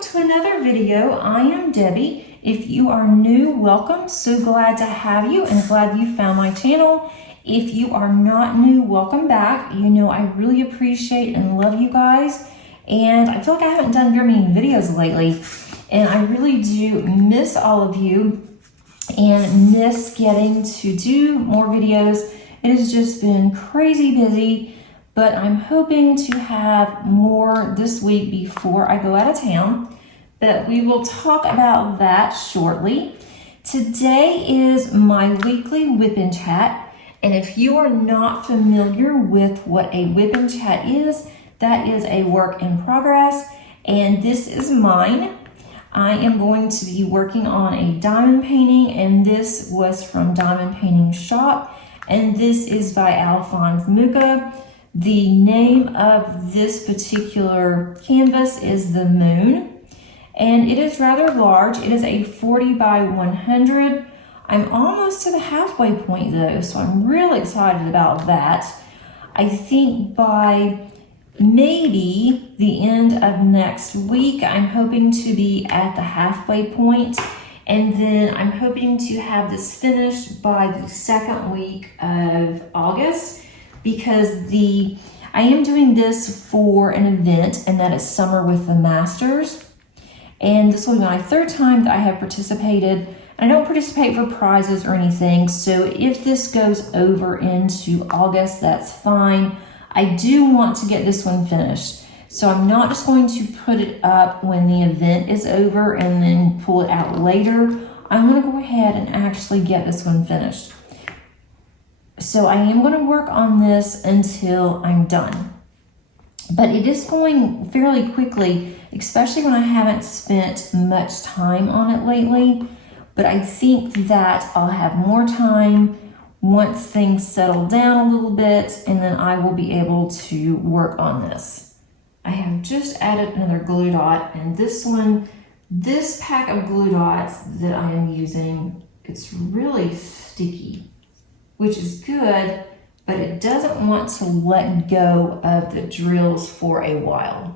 welcome to another video. I am Debbie. If you are new, welcome. So glad to have you and glad you found my channel. If you are not new, welcome back. You know, I really appreciate and love you guys. And I feel like I haven't done very many videos lately. And I really do miss all of you and miss getting to do more videos. It has just been crazy busy. But I'm hoping to have more this week before I go out of town. But we will talk about that shortly. Today is my weekly WIP and chat. And if you are not familiar with what a WIP and chat is, that is a work in progress. And this is mine. I am going to be working on a diamond painting. And this was from Diamond Painting Shop. And this is by Alphonse Muka. The name of this particular canvas is The Moon, and it is rather large. It is a 40 by 100. I'm almost to the halfway point though, so I'm really excited about that. I think by maybe the end of next week, I'm hoping to be at the halfway point, and then I'm hoping to have this finished by the second week of August. Because I am doing this for an event, and that is Summer with the Masters. And this will be my third time that I have participated. I don't participate for prizes or anything, so if this goes over into August, that's fine. I do want to get this one finished. So I'm not just going to put it up when the event is over and then pull it out later. I'm gonna go ahead and actually get this one finished. So I am going to work on this until I'm done. But it is going fairly quickly, especially when I haven't spent much time on it lately. But I think that I'll have more time once things settle down a little bit, and then I will be able to work on this. I have just added another glue dot, and this pack of glue dots that I am using, it's really sticky, which is good, but it doesn't want to let go of the drills for a while.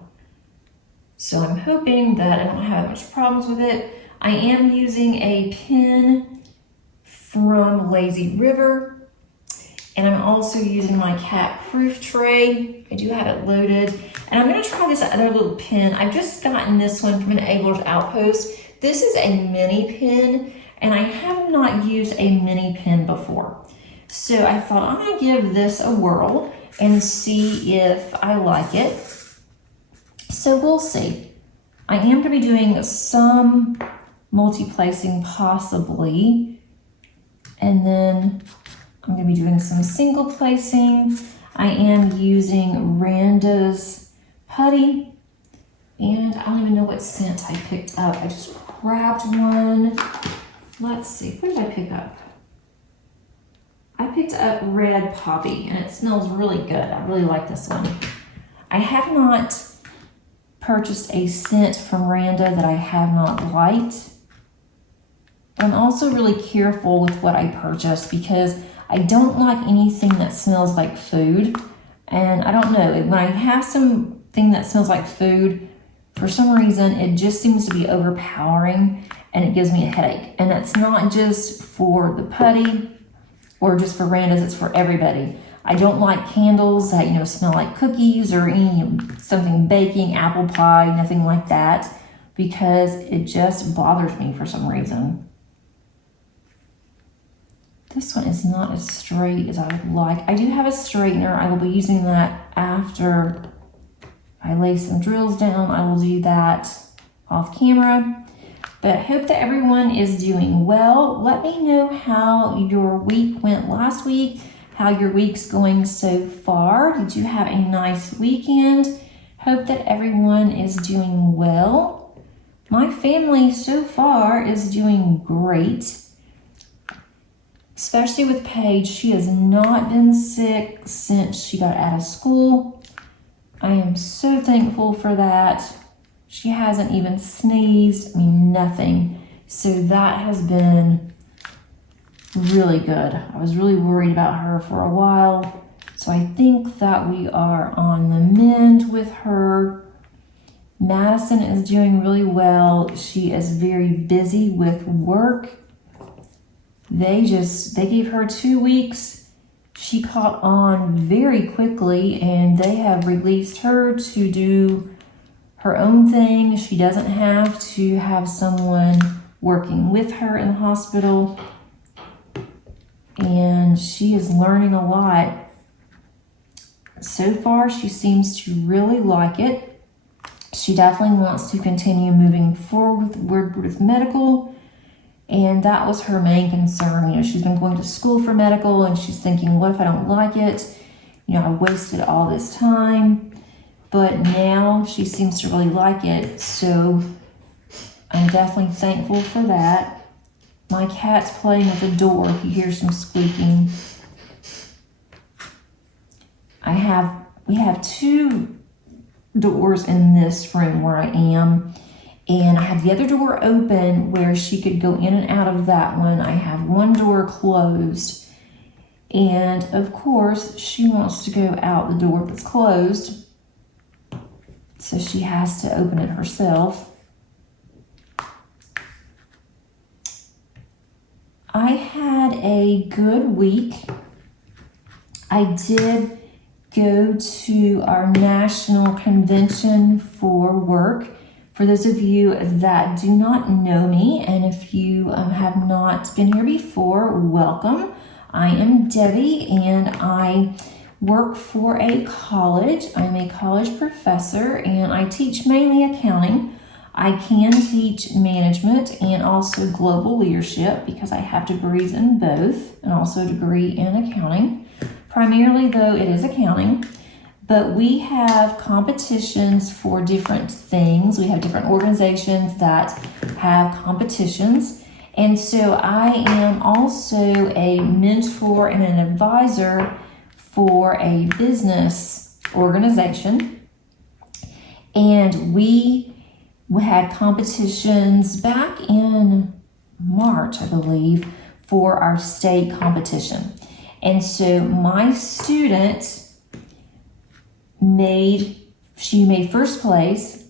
So I'm hoping that I don't have much problems with it. I am using a pen from Lazy River, and I'm also using my cat proof tray. I do have it loaded, and I'm gonna try this other little pen. I've just gotten this one from an Abler's Outpost. This is a mini pen, and I have not used a mini pen before. So I thought I'm gonna give this a whirl and see if I like it. So we'll see. I am gonna be doing some multi-placing possibly, and then I'm gonna be doing some single placing. I am using Randa's putty, and I don't even know what scent I picked up. I just grabbed one. Let's see, what did I pick up? I picked up Red Poppy, and it smells really good. I really like this one. I have not purchased a scent from Randa that I have not liked. But I'm also really careful with what I purchase because I don't like anything that smells like food. And I don't know, when I have something that smells like food, for some reason, it just seems to be overpowering and it gives me a headache. And that's not just for the putty or just for Randa's, it's for everybody. I don't like candles that, smell like cookies or something baking, apple pie, nothing like that, because it just bothers me for some reason. This one is not as straight as I would like. I do have a straightener. I will be using that after I lay some drills down. I will do that off camera. But I hope that everyone is doing well. Let me know how your week went last week, how your week's going so far. Did you have a nice weekend? Hope that everyone is doing well. My family so far is doing great, especially with Paige. She has not been sick since she got out of school. I am so thankful for that. She hasn't even sneezed, nothing. So that has been really good. I was really worried about her for a while. So I think that we are on the mend with her. Madison is doing really well. She is very busy with work. They gave her 2 weeks. She caught on very quickly, and they have released her to do her own thing. She doesn't have to have someone working with her in the hospital, and she is learning a lot. So far, she seems to really like it. She definitely wants to continue moving forward with medical, and that was her main concern. You know, she's been going to school for medical, and she's thinking, what if I don't like it? You know, I wasted all this time. But now she seems to really like it, so I'm definitely thankful for that. My cat's playing with the door. If you hear some squeaking. We have 2 doors in this room where I am, and I have the other door open where she could go in and out of that one. I have one door closed, and of course she wants to go out the door that's closed, so she has to open it herself. I had a good week. I did go to our national convention for work. For those of you that do not know me, and if you have not been here before, welcome. I am Debbie, and I work for a college. I'm a college professor, and I teach mainly accounting. I can teach management and also global leadership because I have degrees in both, and also a degree in accounting. Primarily, though, it is accounting, but we have competitions for different things. We have different organizations that have competitions, and so I am also a mentor and an advisor for a business organization, and we had competitions back in March, I believe, for our state competition. And so my student made first place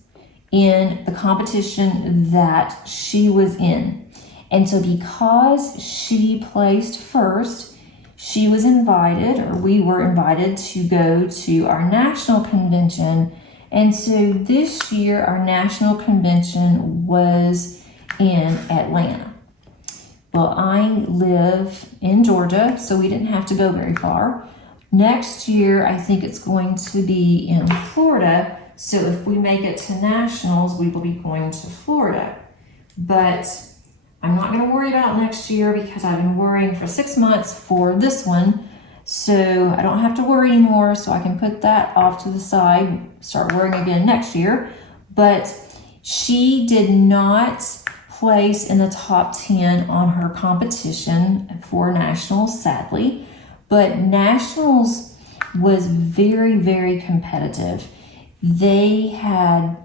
in the competition that she was in. And so because she placed first, she was invited, or we were invited, to go to our national convention. And so this year, our national convention was in Atlanta. Well, I live in Georgia, so we didn't have to go very far. Next year, I think it's going to be in Florida. So if we make it to nationals, we will be going to Florida. But I'm not going to worry about next year because I've been worrying for 6 months for this one. So I don't have to worry anymore, so I can put that off to the side, start worrying again next year. But she did not place in the top 10 on her competition for nationals, sadly. But nationals was very, very competitive. They had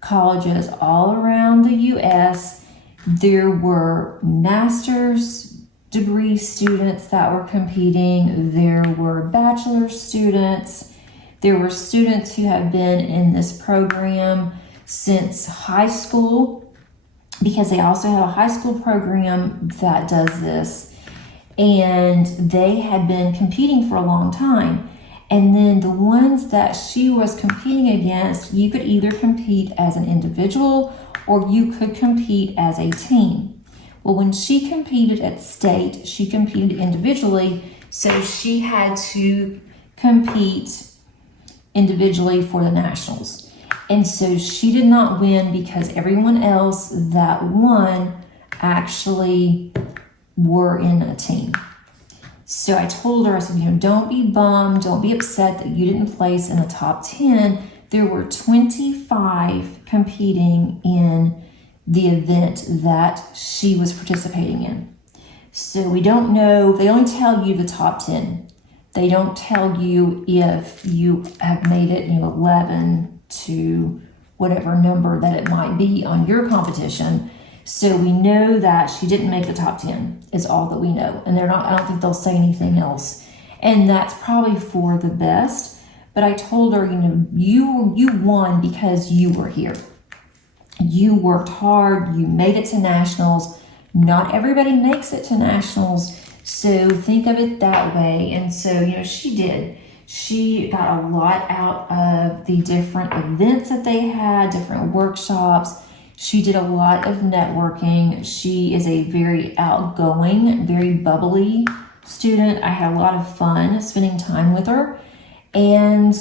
colleges all around the U.S. There were master's degree students that were competing. There were bachelor's students. There were students who have been in this program since high school, because they also have a high school program that does this. And they had been competing for a long time. And then the ones that she was competing against, you could either compete as an individual or you could compete as a team. Well, when she competed at state, she competed individually, so she had to compete individually for the nationals. And so she did not win because everyone else that won actually were in a team. So I told her, I said, don't be bummed, don't be upset that you didn't place in the top 10. There were 25 competing in the event that she was participating in. So we don't know, they only tell you the top 10. They don't tell you if you have made it, 11 to whatever number that it might be on your competition. So we know that she didn't make the top 10 is all that we know. And I don't think they'll say anything else. And that's probably for the best. but I told her, you won because you were here. You worked hard, you made it to nationals. Not everybody makes it to nationals, so think of it that way. And so, she did. She got a lot out of the different events that they had, different workshops. She did a lot of networking. She is a very outgoing, very bubbly student. I had a lot of fun spending time with her. And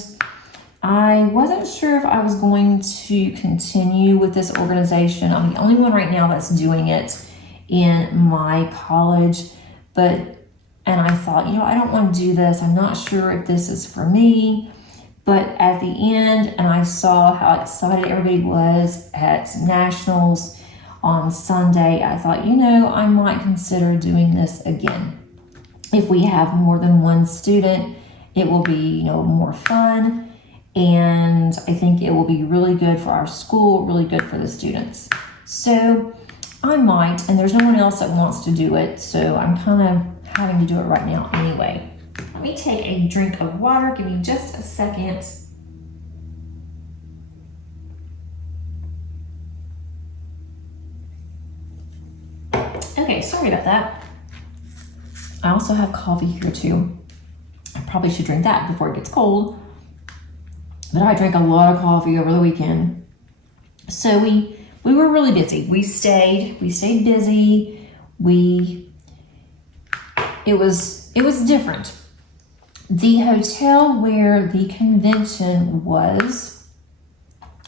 I wasn't sure if I was going to continue with this organization. I'm the only one right now that's doing it in my college, and I thought, I don't want to do this. I'm not sure if this is for me. But at the end, and I saw how excited everybody was at nationals on Sunday, I thought, I might consider doing this again. If we have more than one student, it will be, more fun. And I think it will be really good for our school, really good for the students. So I might, and there's no one else that wants to do it, so I'm kind of having to do it right now anyway. Let me take a drink of water. Give me just a second. Okay, sorry about that. I also have coffee here too. I probably should drink that before it gets cold. But I drank a lot of coffee over the weekend. So we were really busy. We stayed busy. It was different. The hotel where the convention was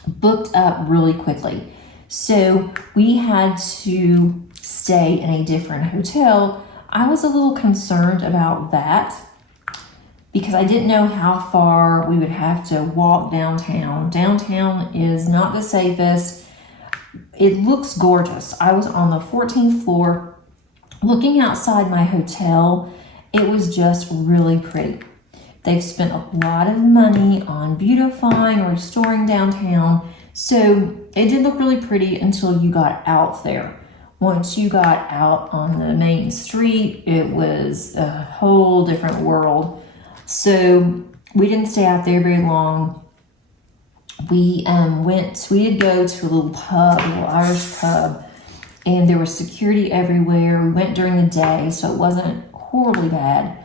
booked up really quickly. So we had to stay in a different hotel. I was a little concerned about that because I didn't know how far we would have to walk downtown. Downtown is not the safest. It looks gorgeous. I was on the 14th floor looking outside my hotel. It was just really pretty. They've spent a lot of money on beautifying, restoring downtown. So it did look really pretty until you got out there. Once you got out on the main street, it was a whole different world. So we didn't stay out there very long. We did go to a little pub, a little Irish pub, and there was security everywhere. We went during the day, so it wasn't horribly bad.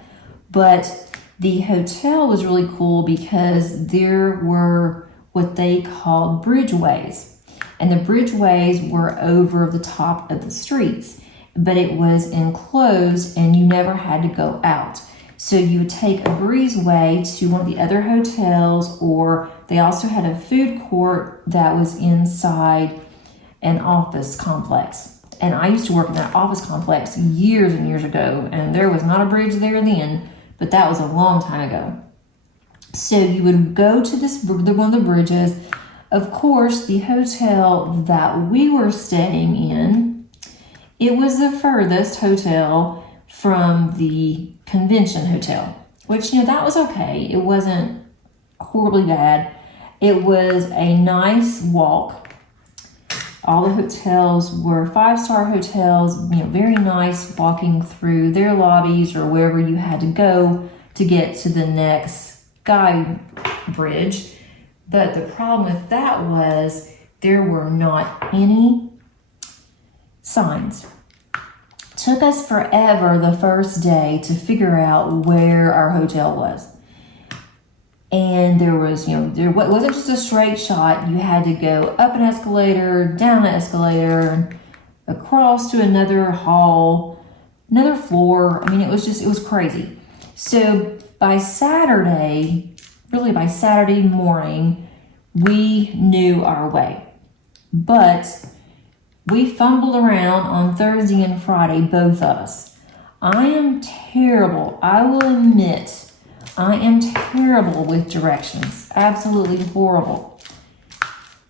But the hotel was really cool because there were what they called bridgeways. And the bridgeways were over the top of the streets, but it was enclosed and you never had to go out. So you would take a breezeway to one of the other hotels, or they also had a food court that was inside an office complex. And I used to work in that office complex years and years ago, and there was not a bridge there then, but that was a long time ago. So you would go to one of the bridges. Of course, the hotel that we were staying in, it was the furthest hotel from the convention hotel, which, that was okay. It wasn't horribly bad. It was a nice walk. All the hotels were 5-star hotels, very nice walking through their lobbies or wherever you had to go to get to the next sky bridge. But the problem with that was there were not any signs. Took us forever the first day to figure out where our hotel was. And there was, there wasn't just a straight shot. You had to go up an escalator, down an escalator, across to another hall, another floor. It was crazy. So by Saturday morning, we knew our way. But we fumbled around on Thursday and Friday, both of us. I am terrible. I will admit, I am terrible with directions. Absolutely horrible.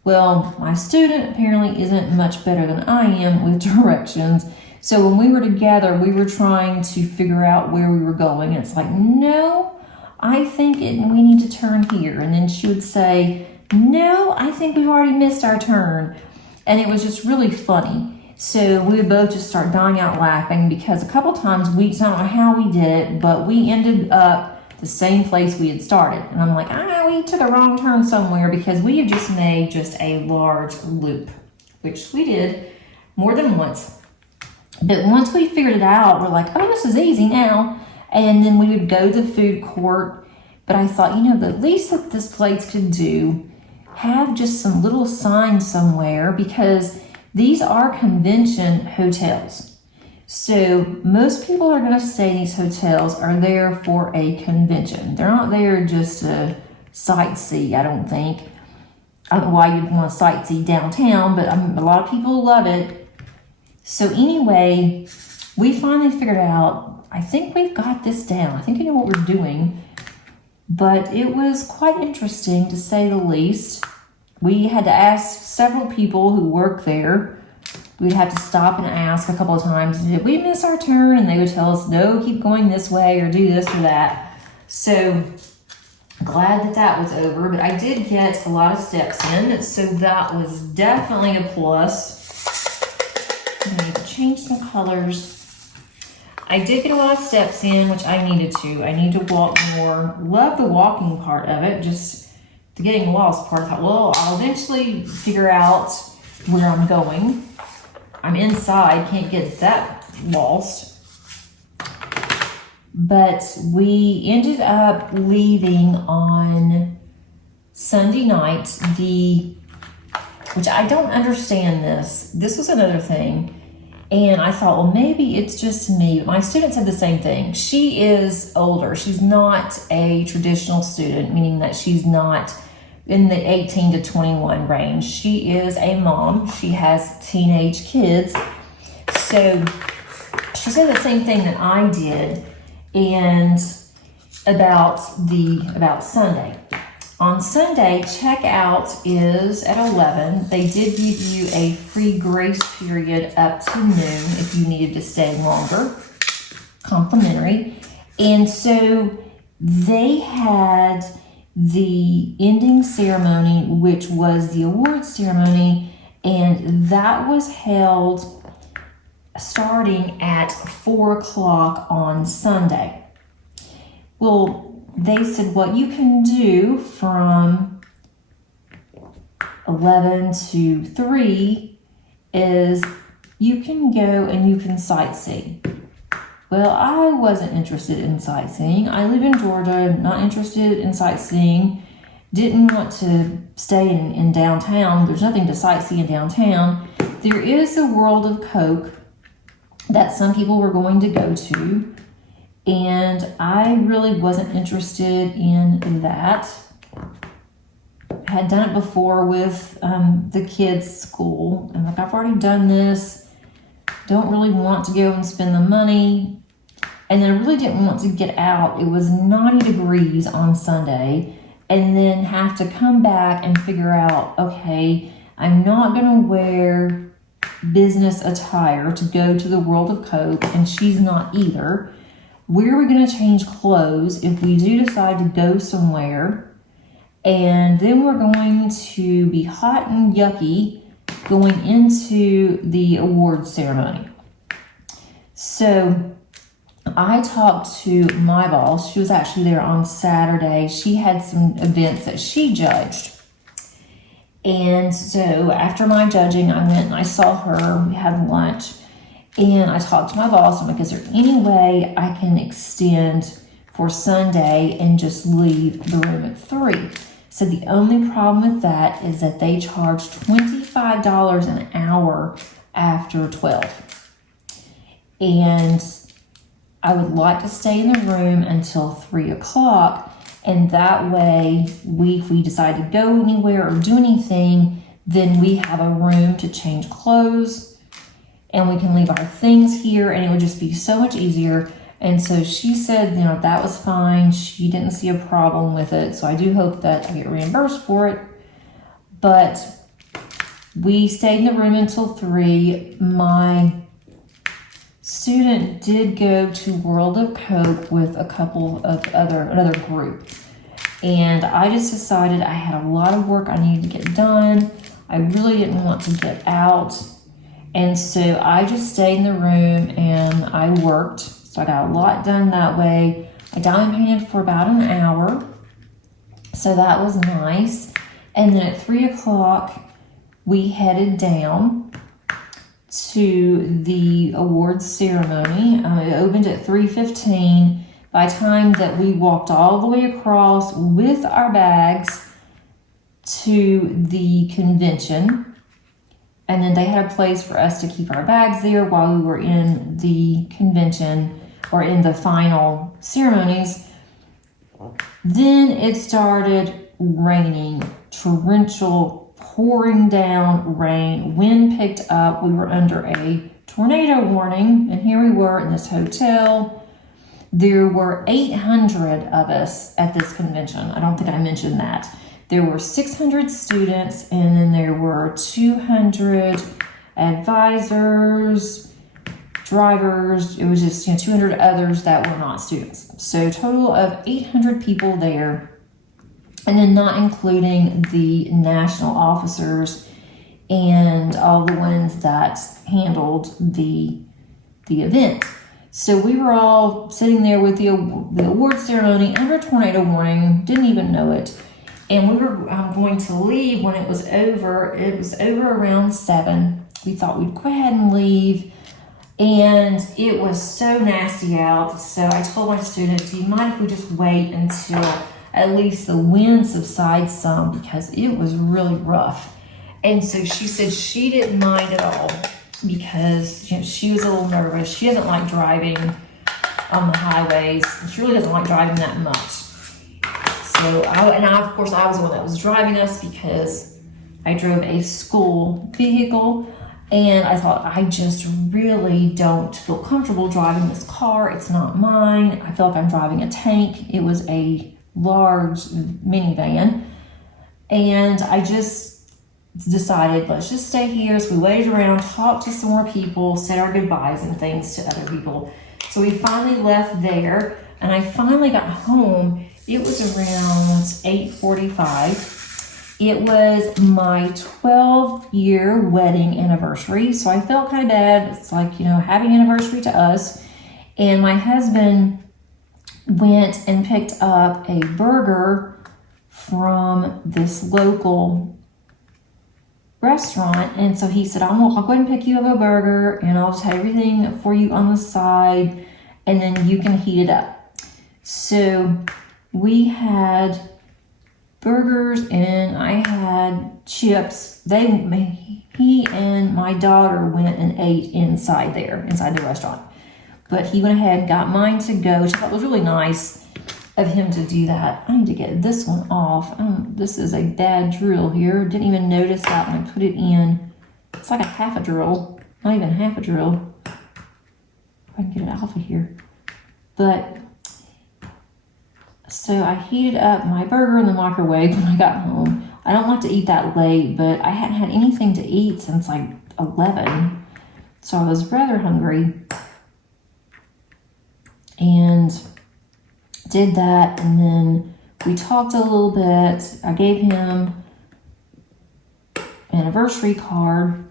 Well, my student apparently isn't much better than I am with directions. So when we were together, we were trying to figure out where we were going. It's like, no, I think we need to turn here. And then she would say, no, I think we've already missed our turn. And it was just really funny. So we would both just start dying out laughing because a couple times I don't know how we did it, but we ended up the same place we had started. And I'm like, we took a wrong turn somewhere because we had just made just a large loop, which we did more than once. But once we figured it out, we're like, oh, this is easy now. And then we would go to the food court. But I thought, the least that this place could do, have just some little signs somewhere, because these are convention hotels. So most people are going to stay in these hotels are there for a convention. They're not there just to sightsee, I don't think. I don't know why you'd want to sightsee downtown, but a lot of people love it. So anyway, we finally figured out, I think we've got this down. I think we know what we're doing. But it was quite interesting, to say the least. We had to ask several people who work there. We'd have to stop and ask a couple of times, did we miss our turn? And they would tell us, no, keep going this way, or do this or that. So glad that that was over. But I did get a lot of steps in, so that was definitely a plus. I need to change some colors. I did get a lot of steps in, which I needed to. I need to walk more. Love the walking part of it. Just the getting lost part. I thought, well, I'll eventually figure out where I'm going. I'm inside, can't get that lost. But we ended up leaving on Sunday night. Which I don't understand this. This was another thing. And I thought, well, maybe it's just me. My student said the same thing. She is older. She's not a traditional student, meaning that she's not in the 18 to 21 range. She is a mom. She has teenage kids. So she said the same thing that I did, and about Sunday. On Sunday, checkout is at 11. They did give you a free grace period up to noon if you needed to stay longer, complimentary. And so they had the ending ceremony, which was the award ceremony, and that was held starting at 4 o'clock on Sunday. Well, they said what you can do from 11 to 3 is you can go and you can sightsee. Well, I wasn't interested in sightseeing. I live in Georgia, not interested in sightseeing. Didn't want to stay in downtown. There's nothing to sightsee in downtown. There is the World of Coke that some people were going to go to, and I really wasn't interested in that. I had done it before with the kids' school. I'm like, I've already done this. Don't really want to go and spend the money. And then I really didn't want to get out. It was 90 degrees on Sunday, and then have to come back and figure out, okay, I'm not going to wear business attire to go to the World of Coke, and she's not either. Where are we going to change clothes if we do decide to go somewhere? And then we're going to be hot and yucky going into the award ceremony. So I talked to my boss. She was actually there on Saturday. She had some events that she judged. And so after my judging, I went and I saw her. We had lunch. And I talked to my boss. I'm like, is there any way I can extend for Sunday and just leave the room at 3? So the only problem with that is that they charge $25 an hour after 12. And I would like to stay in the room until 3 o'clock. And that way, if we decide to go anywhere or do anything, then we have a room to change clothes and we can leave our things here, and it would just be so much easier. And so she said, that was fine. She didn't see a problem with it. So I do hope that I get reimbursed for it. But we stayed in the room until 3. My student did go to World of Coke with a couple of another group. And I just decided I had a lot of work I needed to get done. I really didn't want to get out. And so I just stayed in the room and I worked. So I got a lot done that way. I diamond painted for about an hour, so that was nice. And then at 3 o'clock, we headed down to the awards ceremony. It opened at 3:15. By the time that we walked all the way across with our bags to the convention, and then they had a place for us to keep our bags there while we were in the convention or in the final ceremonies. Then it started raining, torrential, pouring down rain. Wind picked up. We were under a tornado warning, and here we were in this hotel. There were 800 of us at this convention. I don't think I mentioned that. There were 600 students, and then there were 200 advisors, drivers. It was just 200 others that were not students. So a total of 800 people there, and then not including the national officers and all the ones that handled the event. So we were all sitting there with the award ceremony under a tornado warning, didn't even know it. And we were going to leave when it was over. It was over around 7. We thought we'd go ahead and leave. And it was so nasty out. So I told my students, do you mind if we just wait until at least the wind subsides some, because it was really rough. And so she said she didn't mind at all, because she was a little nervous. She doesn't like driving on the highways. She really doesn't like driving that much. So, of course, I was the one that was driving us because I drove a school vehicle, and I thought, I just really don't feel comfortable driving this car. It's not mine. I feel like I'm driving a tank. It was a large minivan, and I just decided, let's just stay here. So we waited around, talked to some more people, said our goodbyes and things to other people. So we finally left there, and I finally got home. It was around 8:45. It was my 12-year wedding anniversary, so I felt kind of bad. It's like, happy anniversary to us. And my husband went and picked up a burger from this local restaurant, and so he said, I'll go ahead and pick you up a burger, and I'll just have everything for you on the side, and then you can heat it up. So we had burgers, and I had chips. He and my daughter went and ate inside the restaurant. But he went ahead and got mine to go, which I thought was really nice of him to do that. I need to get this one off. This is a bad drill here. Didn't even notice that when I put it in. It's like a half a drill, not even half a drill. If I can get it off of here. But, so I heated up my burger in the microwave when I got home. I don't like to eat that late, but I hadn't had anything to eat since like 11. So I was rather hungry. And did that, and then we talked a little bit. I gave him an anniversary card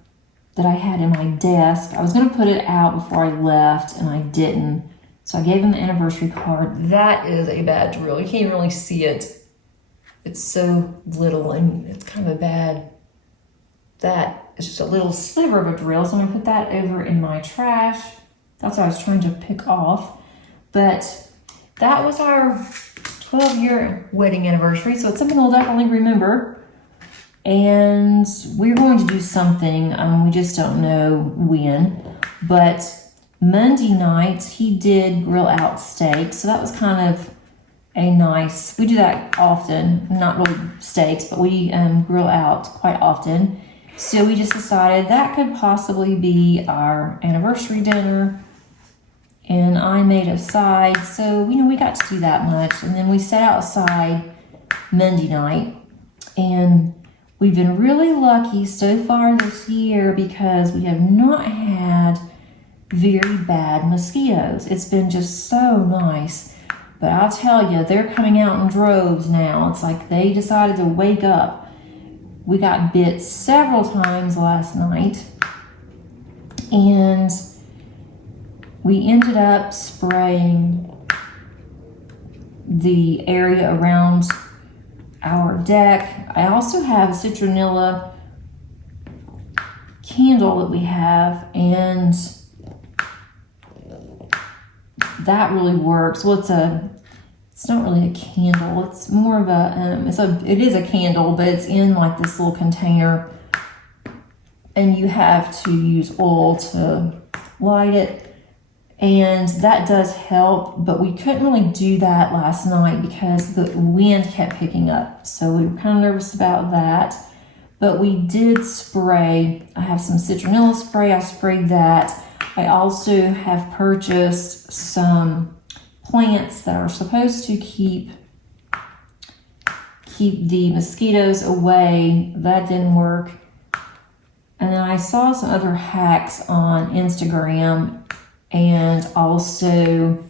that I had in my desk. I was going to put it out before I left, and I didn't. So I gave him the anniversary card. That is a bad drill. You can't even really see it. It's so little, and it's kind of a bad. That is just a little sliver of a drill. So I'm going to put that over in my trash. That's what I was trying to pick off. But that was our 12-year wedding anniversary, so it's something I'll definitely remember. And we're going to do something, we just don't know when. But Monday night, he did grill out steak, so that was kind of a nice, we do that often, not really steaks, but we grill out quite often. So we just decided that could possibly be our anniversary dinner. And I made a side, so we got to do that much. And then we sat outside Monday night, and we've been really lucky so far this year because we have not had very bad mosquitoes. It's been just so nice. But I'll tell you, they're coming out in droves now. It's like they decided to wake up. We got bit several times last night, and we ended up spraying the area around our deck. I also have a citronella candle that we have, and that really works. Well, it's not really a candle. It's more of it is a candle, but it's in like this little container, and you have to use oil to light it. And that does help, but we couldn't really do that last night because the wind kept picking up. So we were kind of nervous about that. But we did spray. I have some citronella spray. I sprayed that. I also have purchased some plants that are supposed to keep the mosquitoes away. That didn't work. And then I saw some other hacks on Instagram and also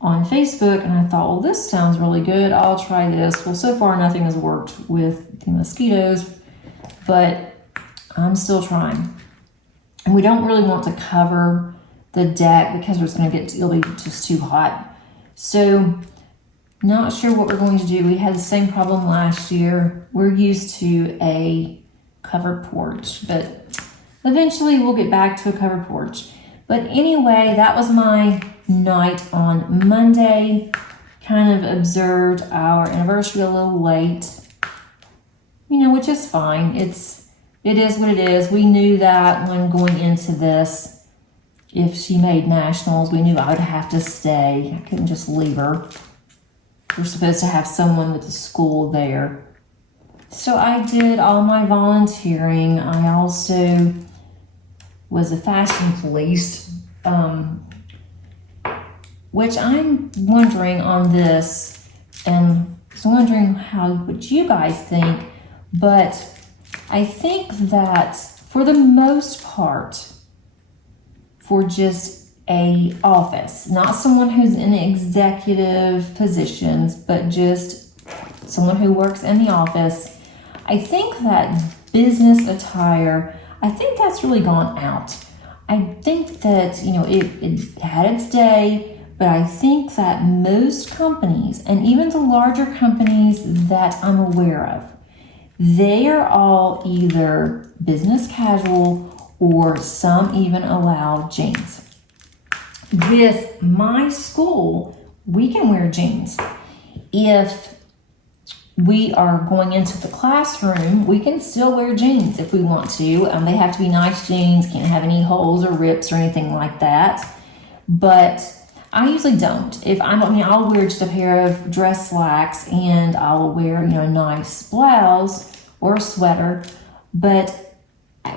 on Facebook, and I thought, well, this sounds really good. I'll try this. Well, so far nothing has worked with the mosquitoes, but I'm still trying. And we don't really want to cover the deck because it'll be just too hot. So not sure what we're going to do. We had the same problem last year. We're used to a covered porch, but eventually we'll get back to a covered porch. But anyway, that was my night on Monday. Kind of observed our anniversary a little late, which is fine. It is what it is. We knew that when going into this, if she made nationals, we knew I would have to stay. I couldn't just leave her. We're supposed to have someone with the school there. So I did all my volunteering. I also was a fashion police, which I'm wondering on this, and so wondering what you guys think, but I think that for the most part, for just a office, not someone who's in executive positions, but just someone who works in the office, I think that business attire, I think that's really gone out. I think that, it had its day, but I think that most companies, and even the larger companies that I'm aware of, they are all either business casual or some even allow jeans. With my school, we can wear jeans. If we are going into the classroom, we can still wear jeans if we want to. They have to be nice jeans, can't have any holes or rips or anything like that. But I usually don't. I'll wear just a pair of dress slacks, and I'll wear, a nice blouse or a sweater. But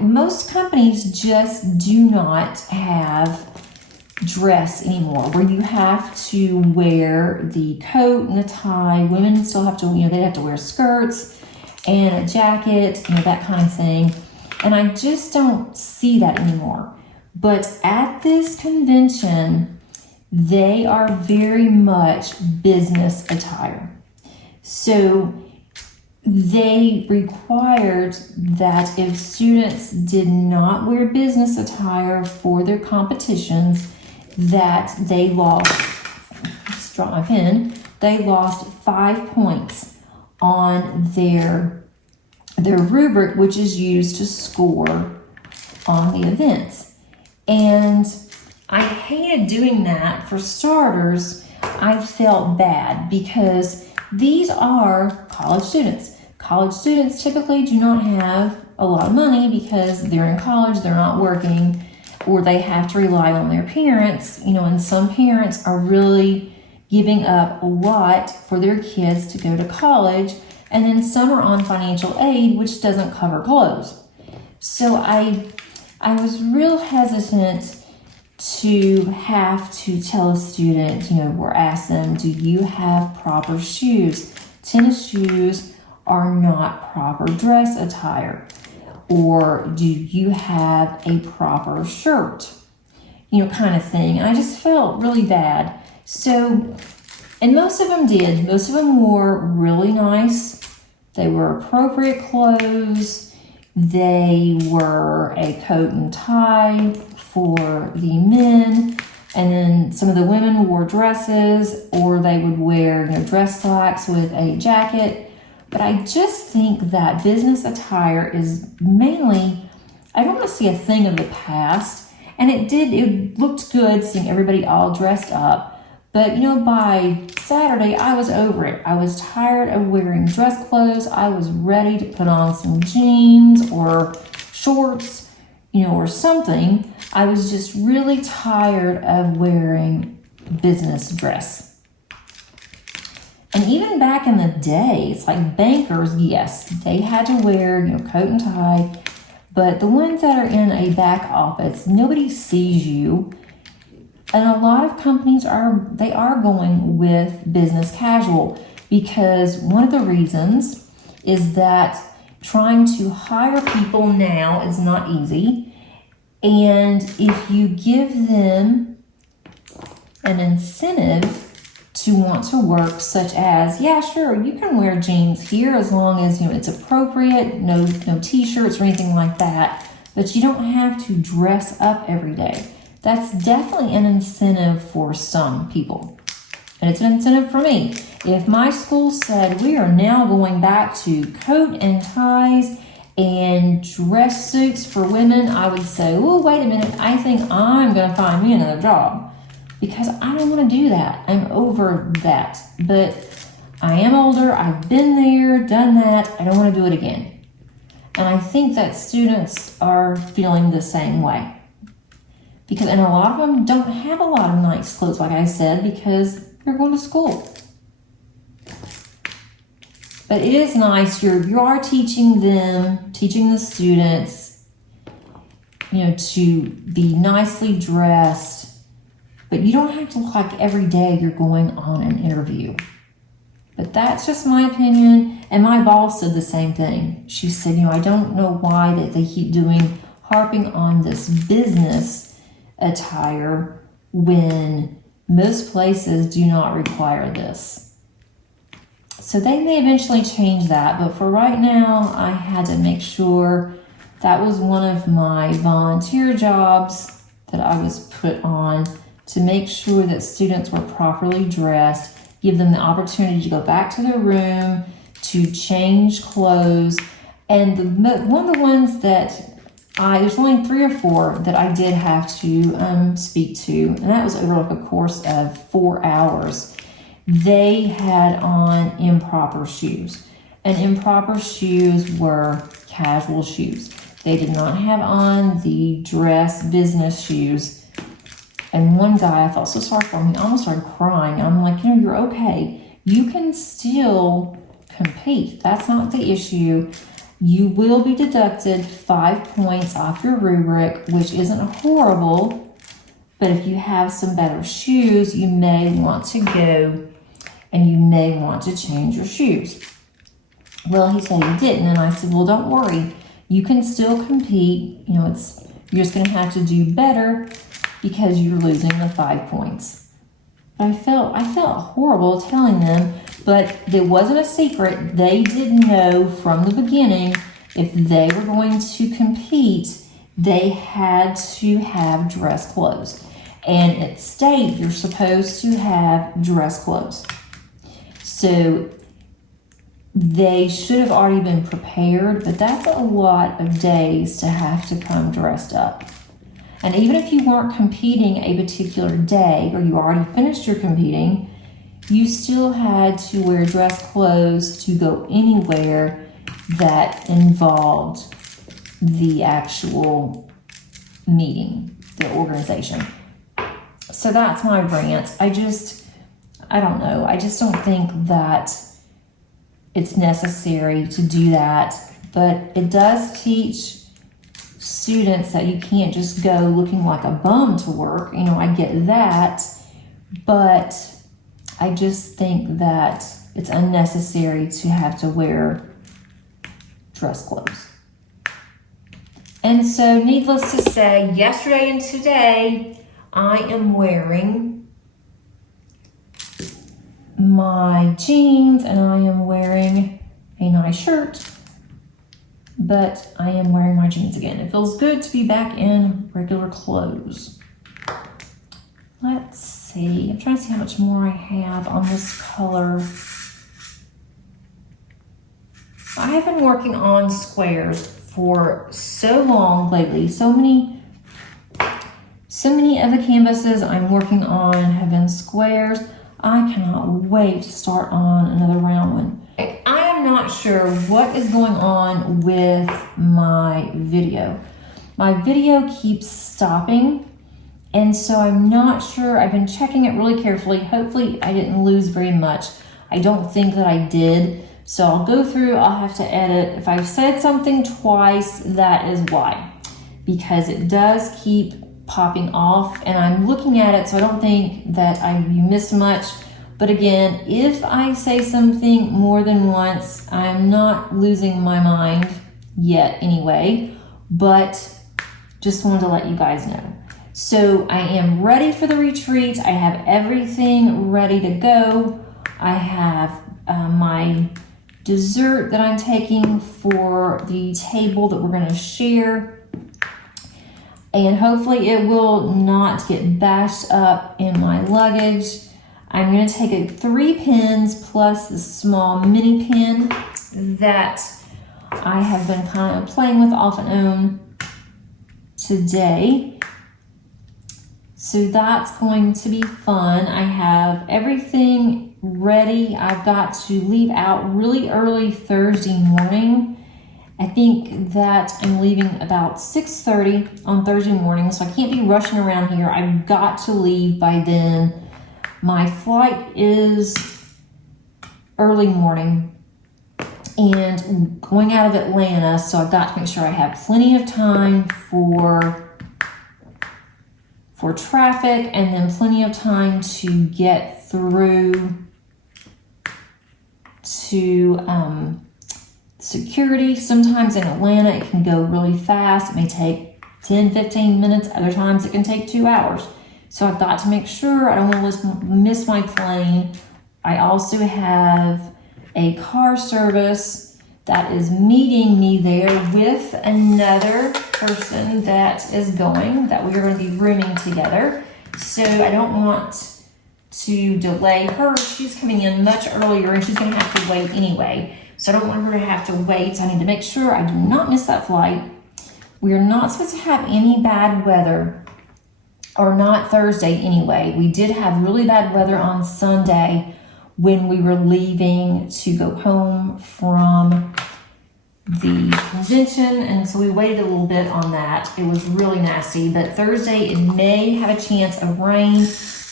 most companies just do not have dress anymore, where you have to wear the coat and the tie. Women still have to, they have to wear skirts and a jacket, that kind of thing. And I just don't see that anymore. But at this convention, they are very much business attire. So they required that if students did not wear business attire for their competitions, that they lost, just dropped my pen, they lost 5 points on their rubric, which is used to score on the events. And I hated doing that. For starters, I felt bad because these are college students. College students typically do not have a lot of money because they're in college, they're not working, or they have to rely on their parents, and some parents are really giving up a lot for their kids to go to college, and then some are on financial aid, which doesn't cover clothes. So I was real hesitant to have to tell a student, or ask them, do you have proper shoes? Tennis shoes are not proper dress attire. Or do you have a proper shirt? Kind of thing. And I just felt really bad. So, and most of them did. Most of them wore really nice. They were appropriate clothes. They were a coat and tie for the men. And then some of the women wore dresses, or they would wear, dress slacks with a jacket. But I just think that business attire is mainly, I don't want to say a thing of the past. And it looked good seeing everybody all dressed up. But, by Saturday, I was over it. I was tired of wearing dress clothes. I was ready to put on some jeans or shorts, or something. I was just really tired of wearing business dress. And even back in the day, it's like bankers, yes, they had to wear, coat and tie. But the ones that are in a back office, nobody sees you. And a lot of companies are going with business casual, because one of the reasons is that trying to hire people now is not easy. And if you give them an incentive to want to work, such as, yeah, sure, you can wear jeans here as long as it's appropriate, no t-shirts or anything like that, but you don't have to dress up every day. That's definitely an incentive for some people. And it's an incentive for me. If my school said we are now going back to coat and ties and dress suits for women, I would say, oh, wait a minute, I think I'm going to find me another job, because I don't want to do that. I'm over that. But I am older. I've been there, done that. I don't want to do it again. And I think that students are feeling the same way. And a lot of them don't have a lot of nice clothes, like I said, because they're going to school. But it is nice. You are teaching the students, to be nicely dressed. But you don't have to look like every day you're going on an interview. But that's just my opinion. And my boss said the same thing. She said, I don't know why that they keep harping on this business attire when most places do not require this. So they may eventually change that, but for right now, I had to make sure that was one of my volunteer jobs that I was put on, to make sure that students were properly dressed, give them the opportunity to go back to their room, to change clothes. And one of the ones that there's only 3 or 4 that I did have to speak to, and that was over like a course of 4 hours. They had on improper shoes, and improper shoes were casual shoes. They did not have on the dress business shoes. And one guy, I felt so sorry for him, he almost started crying. I'm like, you're okay. You can still compete. That's not the issue. You will be deducted 5 points off your rubric, which isn't horrible, but if you have some better shoes, you may want to go and you may want to change your shoes. Well, he said he didn't, and I said, well, don't worry. You can still compete. You're just going to have to do better because you're losing the 5 points. I felt horrible telling them, but it wasn't a secret. They didn't know from the beginning if they were going to compete, they had to have dress clothes. And at state, you're supposed to have dress clothes. So they should have already been prepared, but that's a lot of days to have to come dressed up. And even if you weren't competing a particular day, or you already finished your competing, you still had to wear dress clothes to go anywhere that involved the actual meeting, the organization. So that's my rant. I don't know. I just don't think that it's necessary to do that. But it does teach students that you can't just go looking like a bum to work. I get that. But I just think that it's unnecessary to have to wear dress clothes. And so, needless to say, yesterday and today, I am wearing my jeans and I am wearing a nice shirt, but I am wearing my jeans again. It feels good to be back in regular clothes. let's see. I'm trying to see how much more I have on this color. I have been working on squares for so long lately. So many of the canvases I'm working on have been squares. I cannot wait to start on another round one. I am not sure what is going on with my video. My video keeps stopping, and so I'm not sure. I've been checking it really carefully. Hopefully I didn't lose very much. I don't think that I did. So I'll go through, I'll have to edit. If I've said something twice, that is why. Because it does keep popping off, and I'm looking at it, so I don't think that you missed much. But again, if I say something more than once, I'm not losing my mind yet anyway, but just wanted to let you guys know. So I am ready for the retreat. I have everything ready to go. I have my dessert that I'm taking for the table that we're going to share. And hopefully it will not get bashed up in my luggage. I'm going to take 3 pins plus the small mini pin that I have been kind of playing with off and on today. So that's going to be fun. I have everything ready. I've got to leave out really early Thursday morning. I think that I'm leaving about 6:30 on Thursday morning, so I can't be rushing around here. I've got to leave by then. My flight is early morning and going out of Atlanta, so I've got to make sure I have plenty of time for traffic, and then plenty of time to get through to security. Sometimes in Atlanta it can go really fast. It may take 10-15 minutes. Other times it can take 2 hours. So I've got to make sure I don't want to miss my plane. I also have a car service that is meeting me there with another person that is going, that we are going to be rooming together. So I don't want to delay her. She's coming in much earlier and she's going to have to wait anyway. So I don't want her to have to wait. So I need to make sure I do not miss that flight. We are not supposed to have any bad weather, or not Thursday anyway. We did have really bad weather on Sunday when we were leaving to go home from the convention, and so we waited a little bit on that. It was really nasty, but Thursday it may have a chance of rain,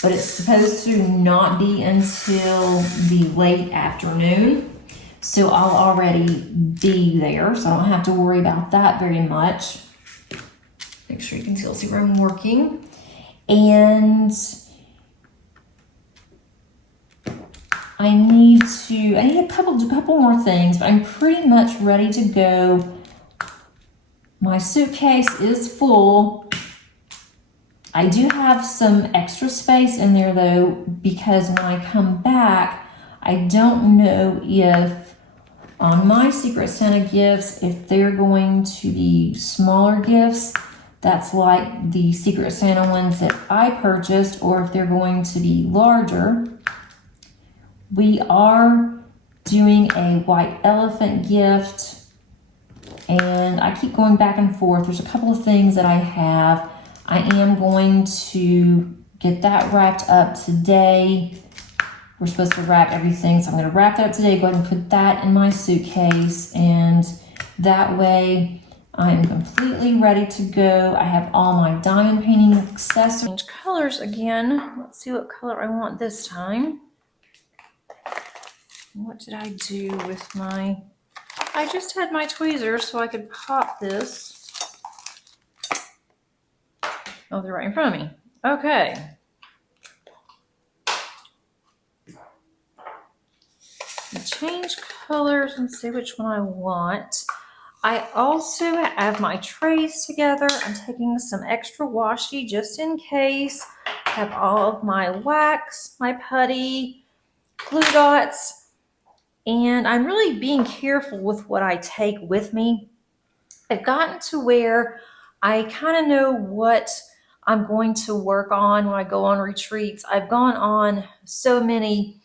but it's supposed to not be until the late afternoon. So I'll already be there, so I don't have to worry about that very much. Make sure you can still see where I'm working. And I need a couple more things, but I'm pretty much ready to go. My suitcase is full. I do have some extra space in there though, because when I come back, I don't know if on my Secret Santa gifts, if they're going to be smaller gifts, that's like the Secret Santa ones that I purchased, or if they're going to be larger. We are doing a white elephant gift, and I keep going back and forth. There's a couple of things that I have. I am going to get that wrapped up today. We're supposed to wrap everything, so I'm going to wrap that up today, go ahead and put that in my suitcase, and that way I'm completely ready to go. I have all my diamond painting accessories. Change colors again. Let's see what color I want this time. What did I do with my... I just had my tweezers so I could pop this. Oh, they're right in front of me. Okay. Change colors and see which one I want. I also have my trays together. I'm taking some extra washi just in case. I have all of my wax, my putty, glue dots. And I'm really being careful with what I take with me. I've gotten to where I kind of know what I'm going to work on when I go on retreats. I've gone on so many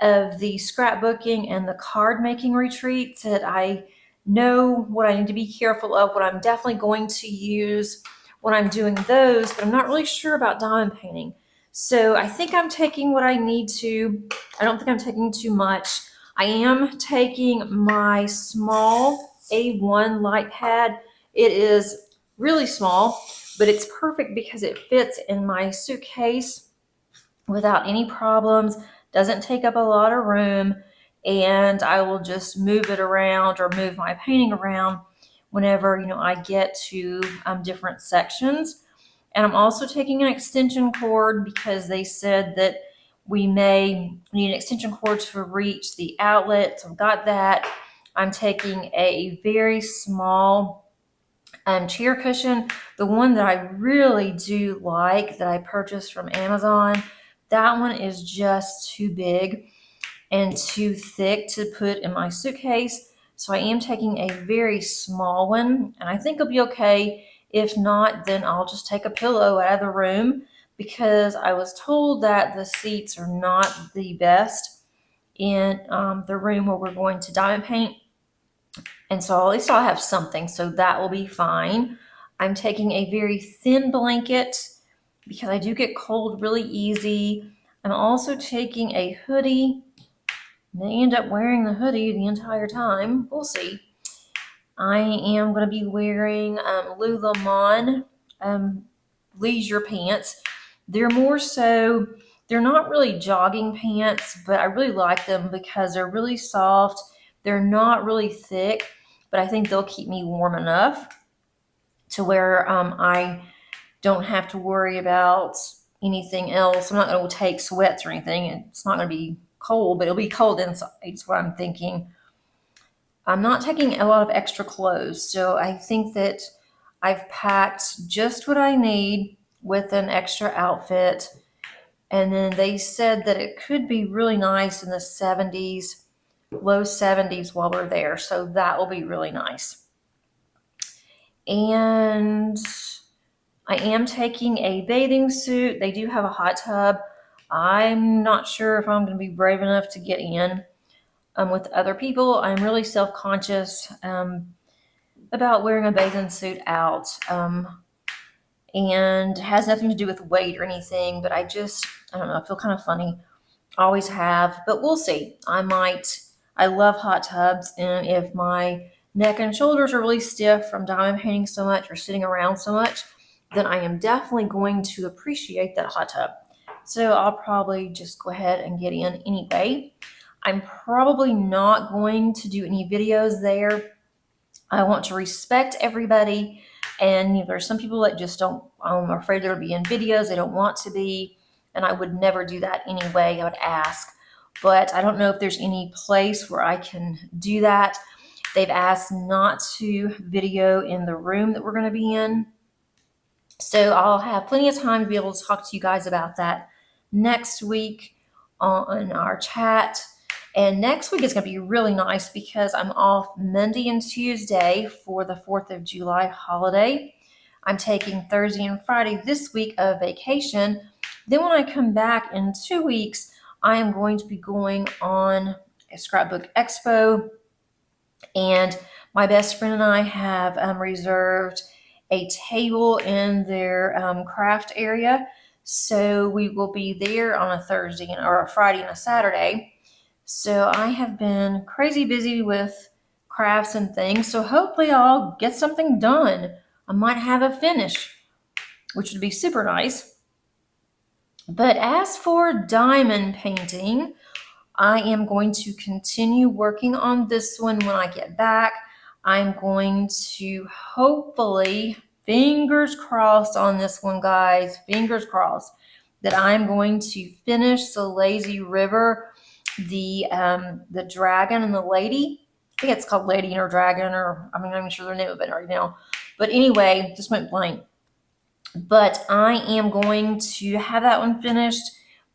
of the scrapbooking and the card making retreats that I know what I need to be careful of, what I'm definitely going to use when I'm doing those, but I'm not really sure about diamond painting. So I think I'm taking what I need to. I don't think I'm taking too much. I am taking my small A1 light pad. It is really small, but it's perfect because it fits in my suitcase without any problems, doesn't take up a lot of room, and I will just move it around or move my painting around whenever I get to different sections. And I'm also taking an extension cord because they said that we may need an extension cord to reach the outlet. So I've got that. I'm taking a very small chair cushion, the one that I really do like that I purchased from Amazon. That one is just too big and too thick to put in my suitcase. So I am taking a very small one, and I think it'll be okay. If not, then I'll just take a pillow out of the room because I was told that the seats are not the best in the room where we're going to diamond paint. And so at least I'll have something, so that will be fine. I'm taking a very thin blanket because I do get cold really easy. I'm also taking a hoodie. I may end up wearing the hoodie the entire time. We'll see. I am going to be wearing Lululemon leisure pants. They're more so, they're not really jogging pants, but I really like them because they're really soft. They're not really thick, but I think they'll keep me warm enough to where I don't have to worry about anything else. I'm not going to take sweats or anything. It's not going to be cold, but it'll be cold inside. That's what I'm thinking. I'm not taking a lot of extra clothes, so I think that I've packed just what I need with an extra outfit. And then they said that it could be really nice in the 70s, low 70s while we're there. So that will be really nice. And I am taking a bathing suit. They do have a hot tub. I'm not sure if I'm going to be brave enough to get in with other people. I'm really self-conscious about wearing a bathing suit out. And has nothing to do with weight or anything, but I don't know, I feel kind of funny. Always have, but we'll see. I love hot tubs, and if my neck and shoulders are really stiff from diamond painting so much or sitting around so much, then I am definitely going to appreciate that hot tub. So I'll probably just go ahead and get in anyway. I'm probably not going to do any videos there. I want to respect everybody. And there's some people that just don't, I'm afraid they'll be in videos. They don't want to be. And I would never do that anyway. I would ask. But I don't know if there's any place where I can do that. They've asked not to video in the room that we're going to be in. So I'll have plenty of time to be able to talk to you guys about that next week on our chat. And next week is going to be really nice because I'm off Monday and Tuesday for the 4th of July holiday. I'm taking Thursday and Friday this week of vacation. Then when I come back in 2 weeks, I am going to be going on a scrapbook expo. And my best friend and I have reserved a table in their craft area. So we will be there on a Thursday or a Friday and a Saturday. So I have been crazy busy with crafts and things. So hopefully I'll get something done. I might have a finish, which would be super nice. But as for diamond painting, I am going to continue working on this one when I get back. I'm going to hopefully, fingers crossed on this one, guys, fingers crossed, that I'm going to finish the lazy river, the dragon and the lady. I think it's called Lady or Dragon, or I'm not even sure the name of it right now. But anyway, just went blank. But I am going to have that one finished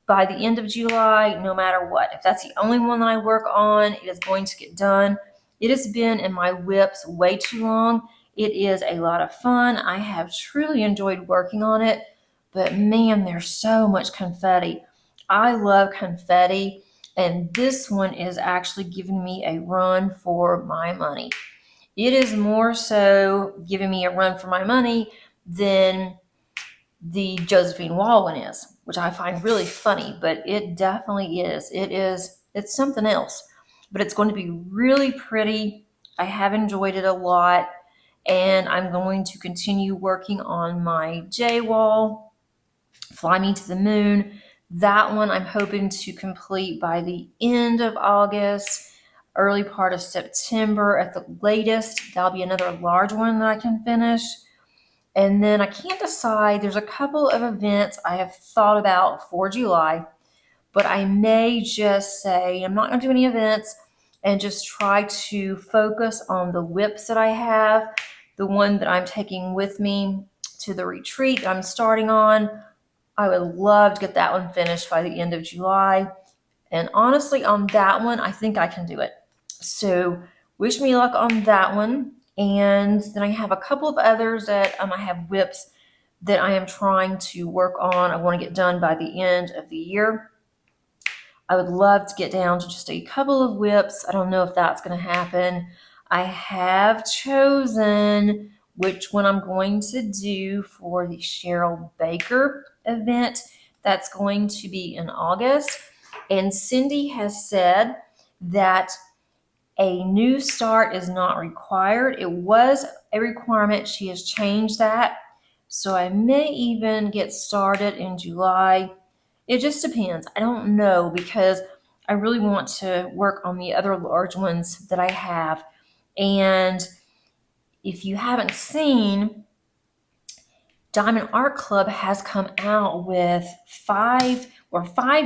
by the end of July, no matter what. If that's the only one that I work on, it is going to get done. It has been in my WIPs way too long. It is a lot of fun. I have truly enjoyed working on it. but man, there's so much confetti. I love confetti, and this one is actually giving me a run for my money. It is more so giving me a run for my money than the Josephine Wall one is, which I find really funny, but it definitely is. It's something else, but it's going to be really pretty. I have enjoyed it a lot, and I'm going to continue working on my J Wall, Fly Me to the Moon. That one I'm hoping to complete by the end of August, early part of September at the latest. That'll be another large one that I can finish. And then I can't decide. There's a couple of events I have thought about for July, but I may just say I'm not going to do any events and just try to focus on the WIPs that I have, the one that I'm taking with me to the retreat I'm starting on. I would love to get that one finished by the end of July. And honestly, on that one, I think I can do it. So wish me luck on that one. And then I have a couple of others that I have WIPs that I am trying to work on. I want to get done by the end of the year. I would love to get down to just a couple of WIPs. I don't know if that's going to happen. I have chosen which one I'm going to do for the Cheryl Baker event. That's going to be in August. And Cindy has said that a new start is not required. It was a requirement. She has changed that. So I may even get started in July. It just depends. I don't know, because I really want to work on the other large ones that I have. And if you haven't seen, Diamond Art Club has come out with five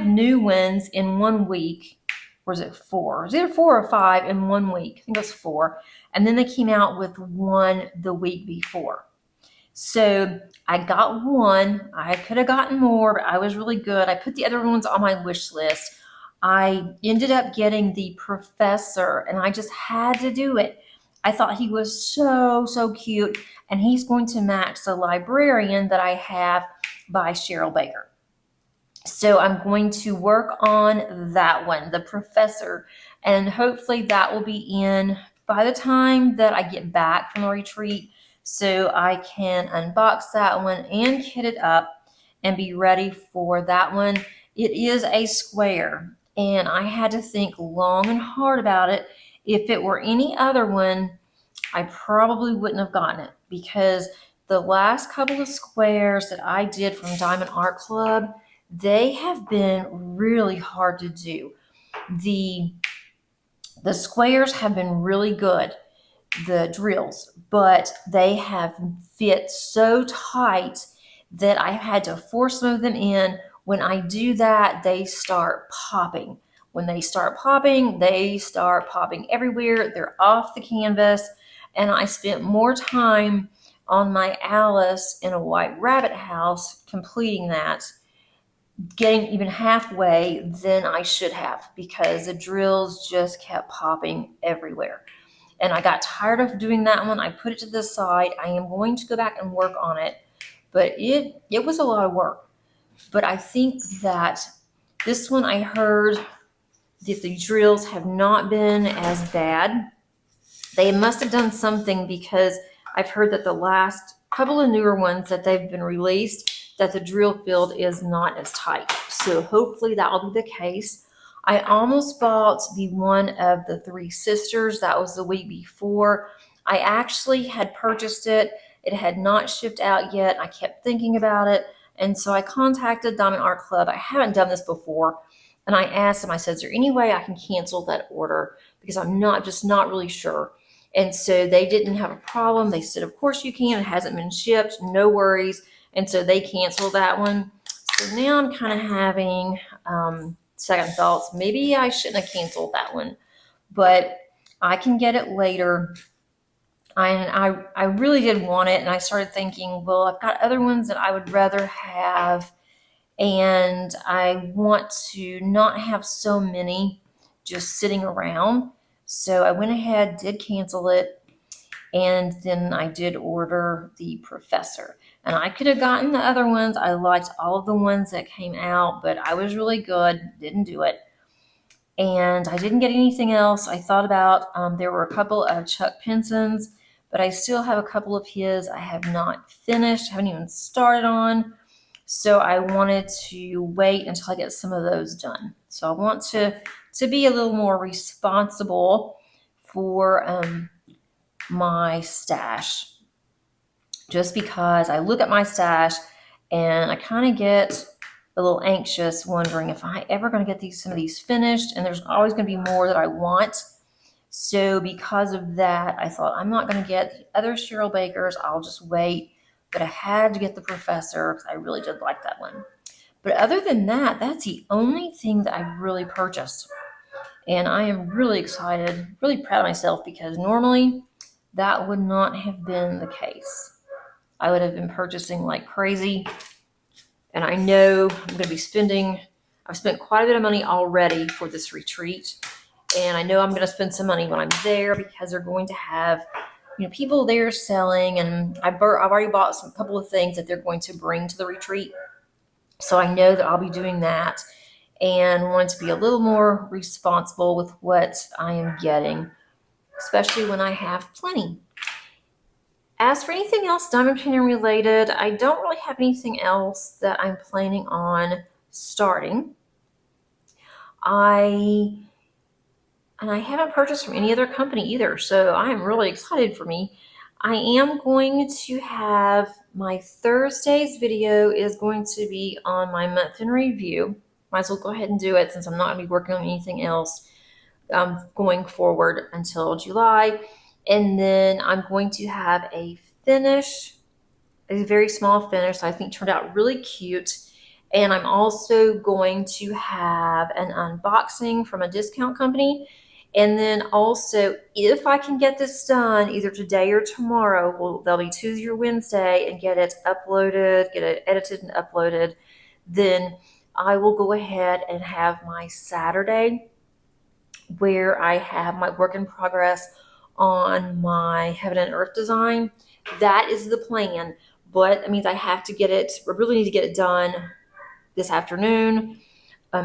new ones in 1 week. Or is it 4? Is it 4 or 5 in 1 week? I think it was 4. And then they came out with one the week before. So I got one. I could have gotten more, but I was really good. I put the other ones on my wish list. I ended up getting the Professor, and I just had to do it. I thought he was so cute, and he's going to match the Librarian that I have by Cheryl Baker. So I'm going to work on that one, the Professor, and hopefully that will be in by the time that I get back from the retreat, so I can unbox that one and kit it up and be ready for that one. It is a square, and I had to think long and hard about it. If it were any other one, I probably wouldn't have gotten it, because the last couple of squares that I did from Diamond Art Club, they have been really hard to do. The squares have been really good, the drills, but they have fit so tight that I had to force some of them in. When I do that, they start popping. When they start popping, they start popping everywhere. They're off the canvas, and I spent more time on my Alice in a White Rabbit house completing that, getting even halfway, than I should have, because the drills just kept popping everywhere. And I got tired of doing that one. I put it to the side. I am going to go back and work on it, but it was a lot of work. But I think that this one, I heard that the drills have not been as bad. They must have done something, because I've heard that the last couple of newer ones that they've been released, that the drill field is not as tight. So hopefully that will be the case. I almost bought the one of the Three Sisters. That was the week before. I actually had purchased it. It had not shipped out yet. I kept thinking about it. And so I contacted Diamond Art Club. I haven't done this before. And I asked them, I said, is there any way I can cancel that order? Because I'm not really sure. And so they didn't have a problem. They said, of course you can. It hasn't been shipped. No worries. And so they canceled that one. So now I'm kind of having second thoughts. Maybe I shouldn't have canceled that one, but I can get it later. I really did want it, and I started thinking, well, I've got other ones that I would rather have, and I want to not have so many just sitting around. So I went ahead, did cancel it, and then I did order the Professor. And I could have gotten the other ones. I liked all of the ones that came out, but I was really good. Didn't do it. And I didn't get anything else. I thought about, there were a couple of Chuck Pensons, but I still have a couple of his I have not finished, haven't even started on. So I wanted to wait until I get some of those done. So I want to be a little more responsible for my stash. Just because I look at my stash and I kind of get a little anxious, wondering if I ever going to get some of these finished, and there's always going to be more that I want. So because of that, I thought I'm not going to get the other Cheryl Bakers. I'll just wait. But I had to get the Professor because I really did like that one. But other than that, that's the only thing that I really purchased. And I am really excited, really proud of myself, because normally that would not have been the case. I would have been purchasing like crazy. And I know I'm going to be spending, I've spent quite a bit of money already for this retreat. And I know I'm going to spend some money when I'm there, because they're going to have, people there selling. And I've already bought a couple of things that they're going to bring to the retreat. So I know that I'll be doing that, and want to be a little more responsible with what I am getting, especially when I have plenty. As for anything else diamond painting related, I don't really have anything else that I'm planning on starting. I haven't purchased from any other company either, so I am really excited for me. I am going to have my Thursday's video is going to be on my month in review. Might as well go ahead and do it, since I'm not going to be working on anything else going forward until July. And then I'm going to have a finish, a very small finish. I think turned out really cute. And I'm also going to have an unboxing from a discount company. And then also, if I can get this done either today or tomorrow, well, they'll be Tuesday or Wednesday, and get it uploaded, get it edited and uploaded, then I will go ahead and have my Saturday where I have my work in progress on my Heaven and Earth design. That is the plan, but that means I have to get it, I really need to get it done this afternoon,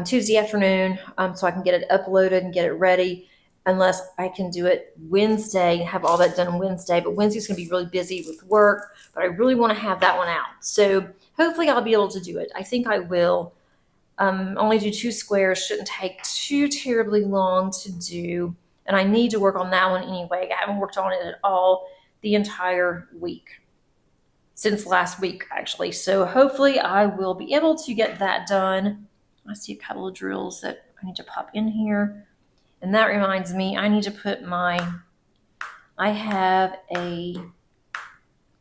Tuesday afternoon, so I can get it uploaded and get it ready, unless I can do it Wednesday, have all that done Wednesday. But Wednesday's going to be really busy with work, but I really want to have that one out. So hopefully I'll be able to do it. I think I will. Only do 2 squares, shouldn't take too terribly long to do. And I need to work on that one anyway. I haven't worked on it at all the entire week, since last week actually. So hopefully I will be able to get that done. I see a couple of drills that I need to pop in here. And that reminds me, I need to put I have a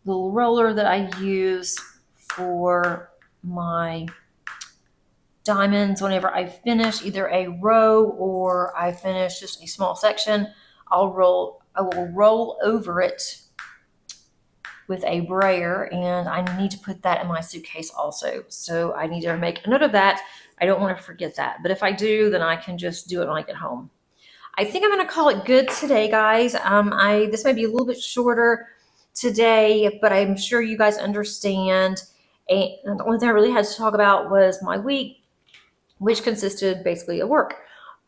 little roller that I use for my diamonds. Whenever I finish either a row or I finish just a small section, I will roll over it with a brayer, and I need to put that in my suitcase also. So I need to make a note of that. I don't want to forget that. But if I do, then I can just do it when I get home. I think I'm going to call it good today, guys. This might be a little bit shorter today, but I'm sure you guys understand. And the only thing I really had to talk about was my week, which consisted basically of work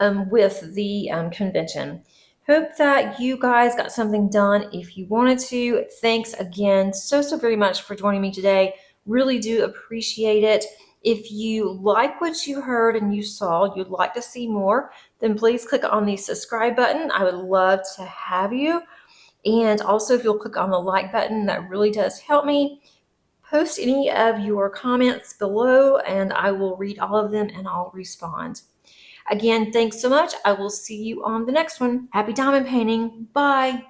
with the convention. Hope that you guys got something done if you wanted to. Thanks again so very much for joining me today. Really do appreciate it. If you like what you heard and you saw, you'd like to see more, then please click on the subscribe button. I would love to have you. And also, if you'll click on the like button, that really does help me. Post any of your comments below, and I will read all of them and I'll respond. Again, thanks so much. I will see you on the next one. Happy diamond painting. Bye.